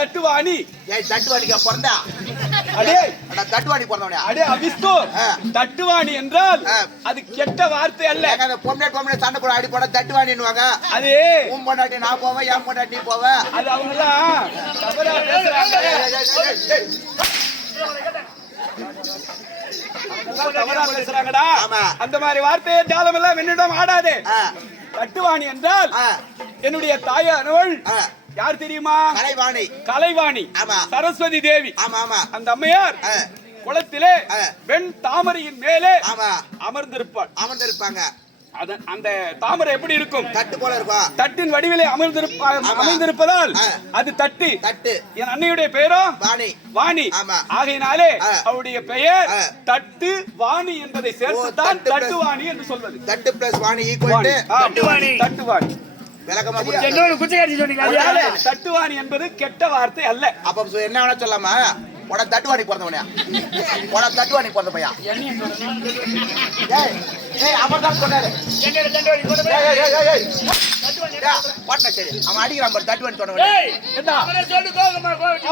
தட்டுவாணி. ஏய் தட்டுவாணிக்கா பிறந்தா? அடே அட தட்டுவாணி பிறந்தவனே. அடே அபிஸ்து, தட்டுவாணி என்றால் அது கெட்ட வார்த்தை அல்ல. அந்த பொம்பளை சண்டை கூட அடி போட தட்டுவாணின்னுவாங்க. அது உன் பொண்டாட்டி நான் போவேன், என் பொண்டாட்டி நீ போவ. அது அவங்க எல்லாம் தவறா பேசுறாங்க. தவறா பேசுறாங்கடா. அந்த மாதிரி வார்த்தையை ஜாலம் எல்லாம் என்னிடம் ஆடாதே. தட்டுவாணி என்றால் என்னுடைய தாயானவள் யார் தெரியுமா? கலைவாணி. கலைவாணி. சரஸ்வதி தேவி. அந்த அம்மையார் குளத்திலே வெண் தாமரையின் மேலே அமர்ந்திருப்பாங்க. அந்த தாமரை எப்படி இருக்கும்? தட்டு போல இருக்கும். தட்டின் வடிவிலே அமைந்திருப்பதால் அது தட்டு. என் அன்னையுடைய பெயரோ வாணி. ஆகையினாலே அவருடைய பெயர் தட்டு வாணி என்பதை சேர்த்துதான் தட்டுவாணி என்று சொல்வது. தட்டு பிளஸ் வாணி ஈக்குவல் தட்டுவாணி. தட்டுவாணி என்பது கெட்ட வார்த்தை அல்ல. அப்ப என்ன வேணா சொல்லாமா? உட தட்டுவாணி பிறந்தவனே, உட தட்டுவாணி பிறந்த பையன். அவர்தான் சொன்னாரு. சரி, அவன் அடிக்கிறான் பாரு தட்டுவாணி சொன்னவனே.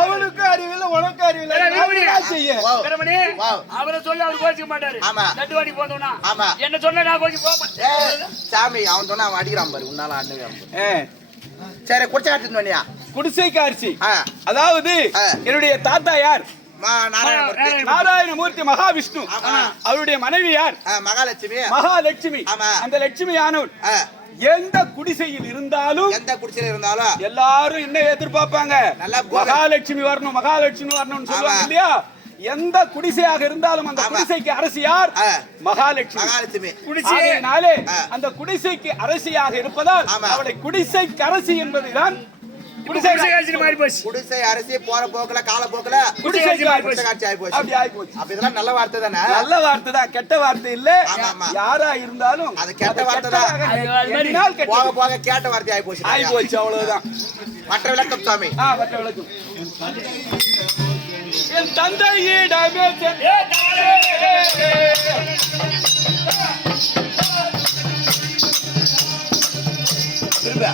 அவனுக்கு அறிவில்லை, உனக்கு அறிவில்லை. அவரை சொல்லி அவர் கோச்சிக்க மாட்டாரு. தட்டுவாணி போனவனா? ஆமா. என்ன சொன்ன நான் கோச்சி போவேன். சாமி அவன் சொன்னா அவன் அடிக்கிறான் பாரு. உன்னால அண்ணன். சரி, குடிச்ச காட்டு வண்டியா? குடிசைக்காரசி. அதாவது என்னுடைய தாத்தா யார்? நாராயணமூர்த்தி மகாவிஷ்ணு. அவருடைய மனைவி யார்? மகாலட்சுமி. அந்த லட்சுமி ஆனவள் எந்த குடிசையில் இருந்தாலும் எல்லாரும் என்ன எதிர்பார்ப்பாங்க? மகாலட்சுமி வரணும், மகாலட்சுமி வரணும்னு சொல்லுவாங்க இல்லையா? எந்த குடிசையாக இருந்தாலும் அந்த குடிசைக்கு அரசி யார்? மகாலட்சுமி. குடிசையினாலே அந்த குடிசைக்கு அரசியாக இருப்பதால் அவளை குடிசைக்கு அரசி என்பதுதான் குடிசை அரசி. போற போக்குல கால போக்குல குடிசை காட்சி ஆகி போச்சு. அப்படி ஆகி போச்சு. அப்ப இதெல்லாம் நல்ல வார்த்தை தானே? நல்ல வார்த்தை தான், கெட்ட வார்த்தை இல்ல. யாரா இருந்தாலும் அது கெட்ட வார்த்தை தான். போக போக கேட்ட வார்த்தை ஆகி போச்சு. அவ்வளவுதான். மற்ற விளக்கம் சாமி. மற்ற விளக்கம். என் தந்தையிடமே திரும்ப